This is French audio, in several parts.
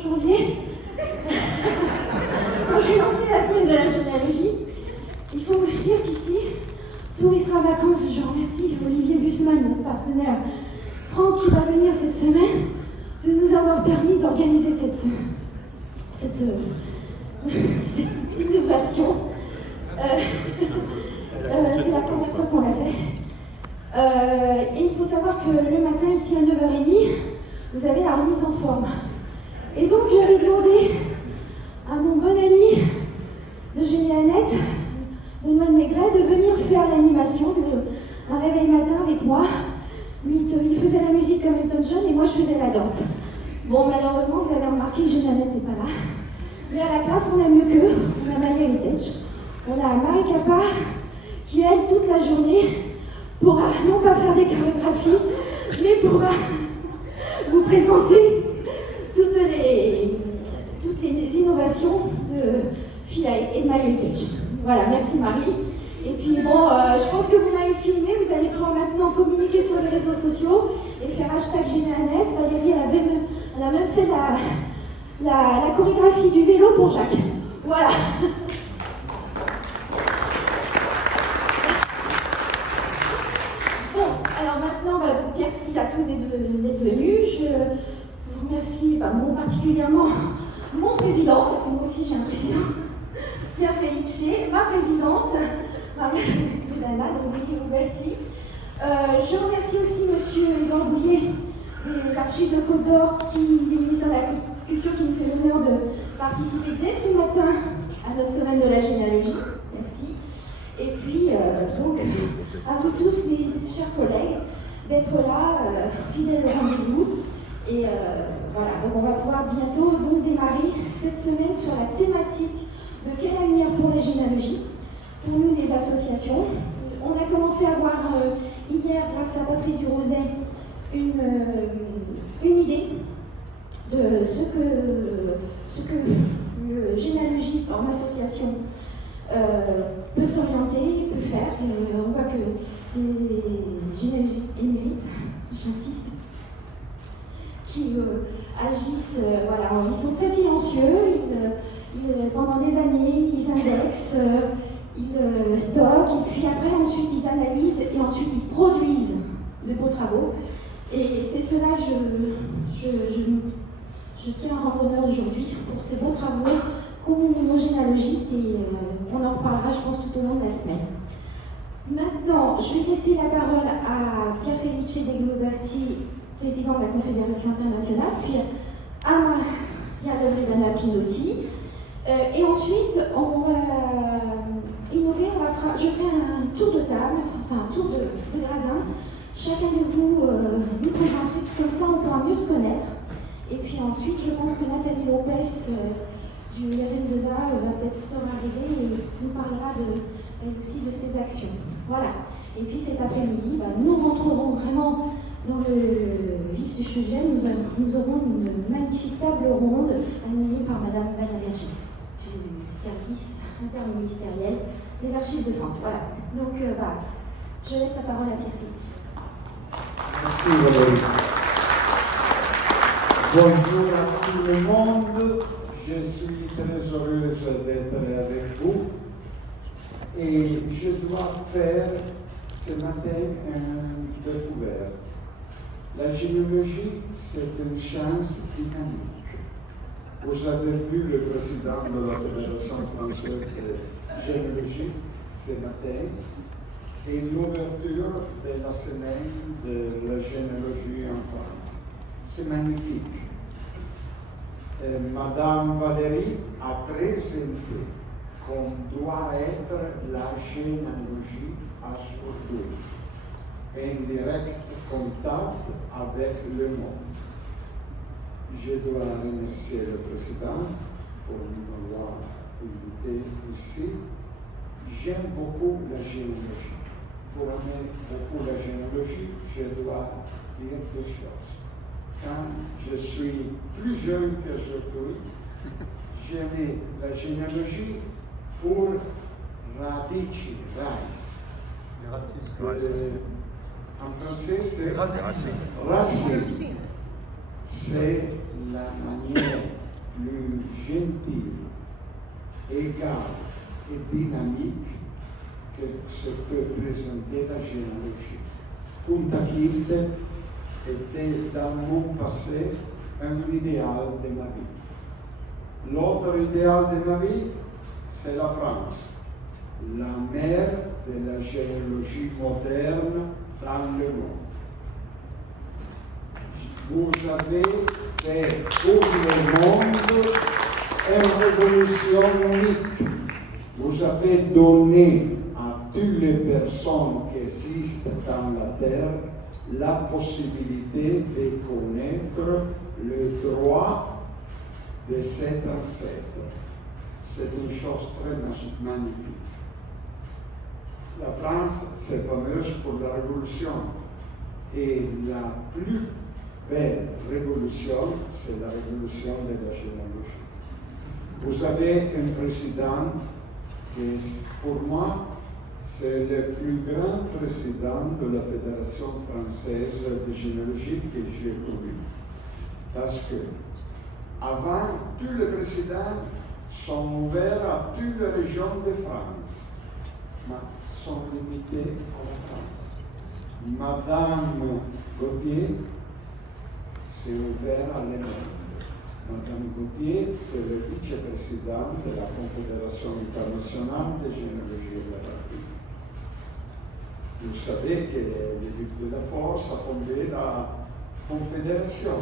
janvier, quand j'ai lancé la semaine de la généalogie, il faut me dire qu'ici, tout y sera vacances. Je remercie Olivier Bussmann, mon partenaire, Franck, qui va venir cette semaine, de nous avoir permis d'organiser cette innovation. C'est la première fois qu'on l'a fait. Et il faut savoir que le matin, ici à 9h30, vous avez la remise en forme. Et donc j'avais demandé à mon bon ami de Généanette, Benoît de Maigret, de venir faire l'animation, un réveil matin avec moi. Lui, il faisait la musique comme Elton John et moi je faisais la danse. Bon, malheureusement, vous avez remarqué que Généanette n'est pas là. Mais à la place, on a mieux qu'eux. On a My Heritage. On a Marie Capa qui, elle, toute la journée, pourra non pas faire des chorégraphies, mais pourra vous présenter toutes les innovations de FIAE et de My Heritage. Voilà, merci Marie. Et puis bon, je pense que vous m'avez filmé, vous allez pouvoir maintenant communiquer sur les réseaux sociaux et faire hashtag Généanette. Valérie, elle a même fait la chorégraphie du vélo pour Jacques. Voilà. Bon, alors maintenant, merci à tous d'être venus. Je vous remercie particulièrement mon président, parce que moi aussi j'ai un président, Pierre Felice, ma présidente, Maria Pedana, donc Vicky Roberti. Je remercie aussi monsieur Edouard Bouillet des Archives de Côte d'Or, du ministère de la Culture, qui nous fait l'honneur de participer dès ce matin à notre semaine de la généalogie. Merci. Et puis, donc, à vous tous, mes chers collègues, d'être là, fidèles au rendez-vous. Et voilà, donc on va pouvoir bientôt donc démarrer cette semaine sur la thématique de quel avenir pour les généalogies, pour nous les associations. On a commencé à voir hier, grâce à Patrice Duroset, une idée de ce que le généalogiste en association peut s'orienter, peut faire. Et on voit que des généalogistes émérites, j'insiste, qui agissent, voilà, ils sont très silencieux, pendant des années, ils indexent, ils stockent, et puis après, ensuite, ils analysent, et ensuite, ils produisent de beaux travaux. Et c'est cela que je tiens à rendre honneur aujourd'hui pour ces beaux travaux qu'ont nos généalogistes, et on en reparlera, je pense, tout au long de la semaine. Maintenant, je vais laisser la parole à Pierre Felice de Globerti, président de la Confédération internationale, puis à Maria Loredana Pinotti. Et ensuite, on va innover, je ferai un tour de table, enfin un tour de gradin. Chacun de vous vous présenterez, comme ça on pourra mieux se connaître. Et puis ensuite, je pense que Nathalie Lopez du RN2A va peut-être se arriver et nous parlera elle aussi de ses actions. Voilà. Et puis cet après-midi, nous rentrerons vraiment dans le vif du sujet. Nous aurons une magnifique table ronde animée par Madame Vanna Berger du service interministériel des Archives de France. Voilà. Donc, je laisse la parole à Pierre Felice. Merci Valérie. Bonjour à tout le monde. Je suis très heureuse d'être avec vous. Et je dois faire ce matin une découverte. La généalogie, c'est une science dynamique. Vous avez vu le président de la Fédération française de généalogie ce matin et l'ouverture de la semaine de la généalogie en France. C'est magnifique. Madame Valérie a présenté qu'on doit être la généalogie aujourd'hui, en direct contact avec le monde. Je dois remercier le président pour nous avoir invité ici. J'aime beaucoup la généalogie. Pour aimer beaucoup la généalogie, je dois dire deux choses. Quand je suis plus jeune qu'aujourd'hui, j'aimais la généalogie pour radici, en français, c'est racine. C'est la manière plus gentile, égale et dynamique que se peut présenter la généalogie. Punta Kilde était dans mon passé un idéal de ma vie. L'autre idéal de ma vie, c'est la France, la mère de la généalogie moderne dans le monde. Vous avez fait pour le monde une révolution unique. Vous avez donné à toutes les personnes qui existent dans la Terre la possibilité de connaître le droit de cet ancêtre. C'est une chose très magnifique. La France, c'est fameuse pour la révolution. Et la plus belle révolution, c'est la révolution de la généalogie. Vous avez un président qui, pour moi, c'est le plus grand président de la Fédération française de généalogie que j'ai connu. Parce que, avant, tous les présidents sont ouverts à toutes les régions de France, mais sont limités à la France. Madame Gauthier s'est ouverte à l'Europe. Madame Gauthier, c'est le vice-président de la Confédération internationale de généalogie et de la République. Vous savez que le duc de la Force a fondé la Confédération.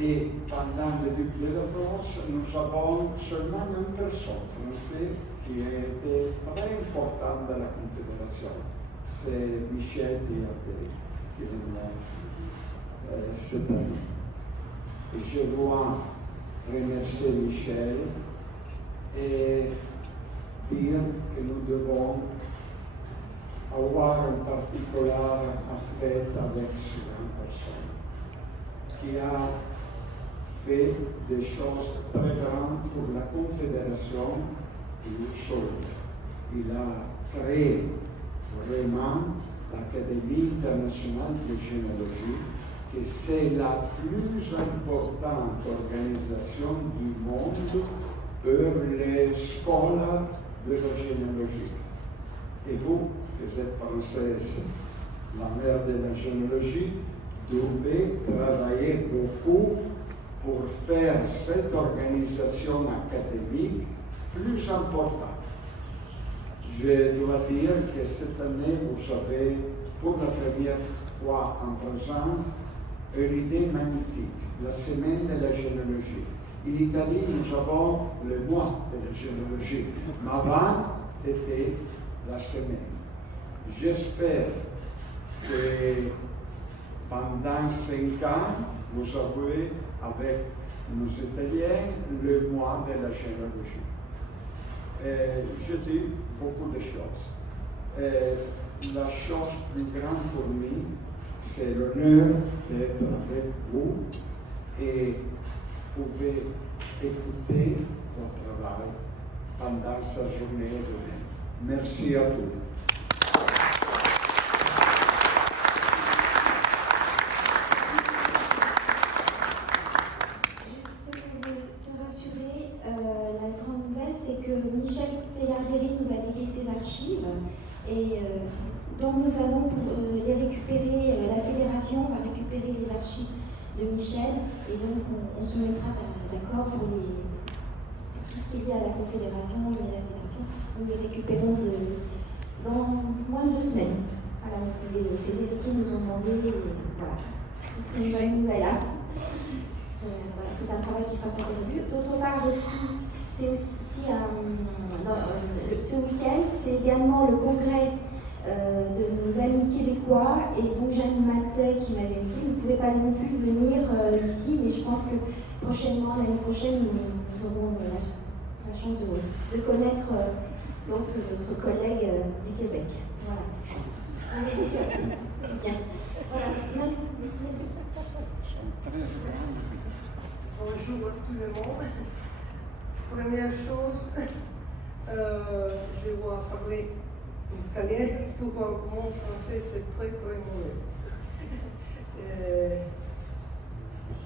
Et pendant le duc de la Force, nous avons seulement une personne française qui a été très importante dans la Confédération. C'est Michel Théardé, qui est mort cette année. Et je dois remercier Michel et dire que nous devons avoir un particulier affect avec cette personne qui a fait des choses très grandes pour la Confédération et le sol. Il a créé vraiment l'Académie internationale de généalogie, que c'est la plus importante organisation du monde pour les scholars de la généalogie. Et vous, qui êtes française, la mère de la généalogie, devez travailler beaucoup pour faire cette organisation académique plus importante. Je dois dire que cette année, vous avez, pour la première fois en présence, une idée magnifique, la semaine de la généalogie. En Italie, nous avons le mois de la généalogie, mais avant, c'était la semaine. J'espère que pendant 5 ans, vous avez, avec nos Italiens, le mois de la généalogie. Je dis beaucoup de choses. La chose plus grande pour moi, c'est l'honneur d'être avec vous et vous pouvez écouter votre travail pendant sa journée de demain. Merci à tous. Michel Théardéry nous a légué ses archives et donc nous allons les récupérer, la fédération va récupérer les archives de Michel et donc on se mettra d'accord pour tout ce qui est lié à la confédération et à la fédération. Nous les récupérons dans moins de 2 semaines. Voilà, donc ces héritiers nous ont demandé, voilà, c'est une bonne nouvelle. Hein. Voilà, tout un travail qui sera revu. D'autre part aussi, c'est aussi ce week-end, c'est également le congrès de nos amis québécois et donc Jeanne Matet qui m'avait invité. Vous ne pouvez pas non plus venir ici, mais je pense que prochainement, l'année prochaine, nous aurons la chance de connaître d'autres collègues du Québec. Voilà. Allez, c'est bien. Voilà. Bonjour à tout le monde. Première chose, je vais parler en italien. Pour mon français, c'est très très mauvais.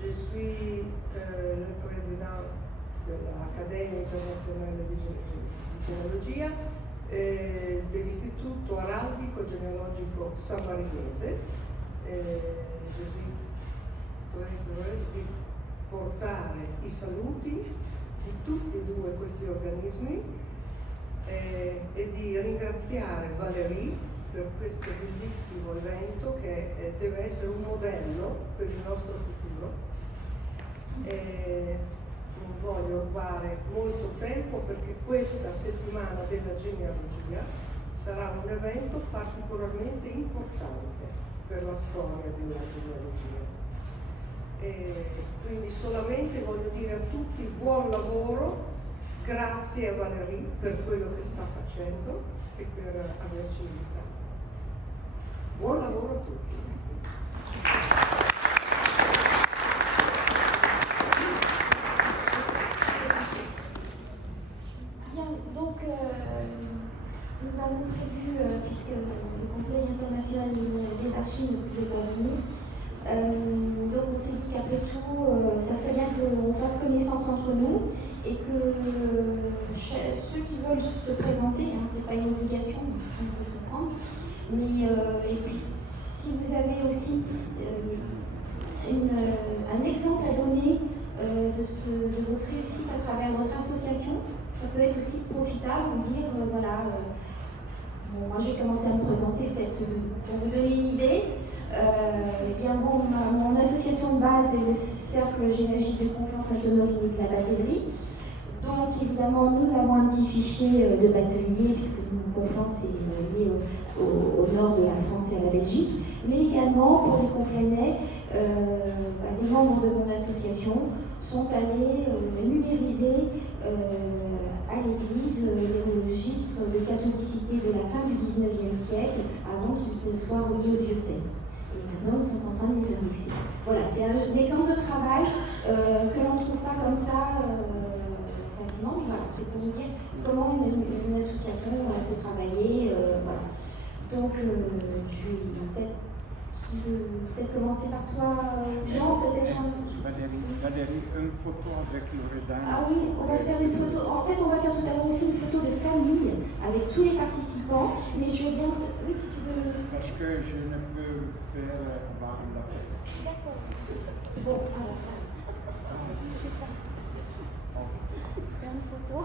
Je suis le président de l'Accademia Internazionale di Genealogia dell'Istituto Araldico Genealogico Sammarinese. Je suis très heureuse di portare i saluti di tutti e due questi organismi e di ringraziare Valérie per questo bellissimo evento che deve essere un modello per il nostro futuro. Non voglio rubare molto tempo perché questa settimana della genealogia sarà un evento particolarmente importante per la storia della genealogia. Quindi solamente voglio dire a tutti buon lavoro, grazie a Valérie per quello che sta facendo e per averci invitato. Buon lavoro a tutti. Bien, donc nous avons prévu, puisque le Conseil international des archives ne pouvait pas venir, donc on s'est dit qu'après tout, ça serait bien qu'on fasse connaissance entre nous et que ceux qui veulent se présenter, hein, c'est pas une obligation, on peut comprendre, mais et puis si vous avez aussi un exemple à donner de votre réussite à travers votre association, ça peut être aussi profitable, vous dire voilà, bon, moi j'ai commencé à me présenter, peut-être pour vous donner une idée. Eh bien bon, mon association de base est le Cercle Généalogique de Conflans Sainte-Honorine de la Batellerie. Donc évidemment, nous avons un petit fichier de bateliers, puisque Conflans est lié au nord de la France et à la Belgique. Mais également, pour les Conflanais, des membres de mon association sont allés numériser à l'Église les registres de catholicité de la fin du XIXe siècle, avant qu'ils ne soient remis au diocèse. Et maintenant, ils sont en train de les indexer. Voilà, c'est un exemple de travail que l'on ne trouve pas comme ça facilement, mais voilà, c'est pour vous dire comment une association peut travailler. Voilà. Donc, je vais peut-être commencer par toi, Jean, peut-être Jean. Valérie, une photo avec Loredana. Ah oui, on va faire une photo. En fait, on va faire tout à l'heure aussi une photo de famille avec tous les participants. Mais je veux bien. Oui, si tu veux. Parce que je ne peux faire voir la photo. D'accord. Bon, alors. Faire une photo.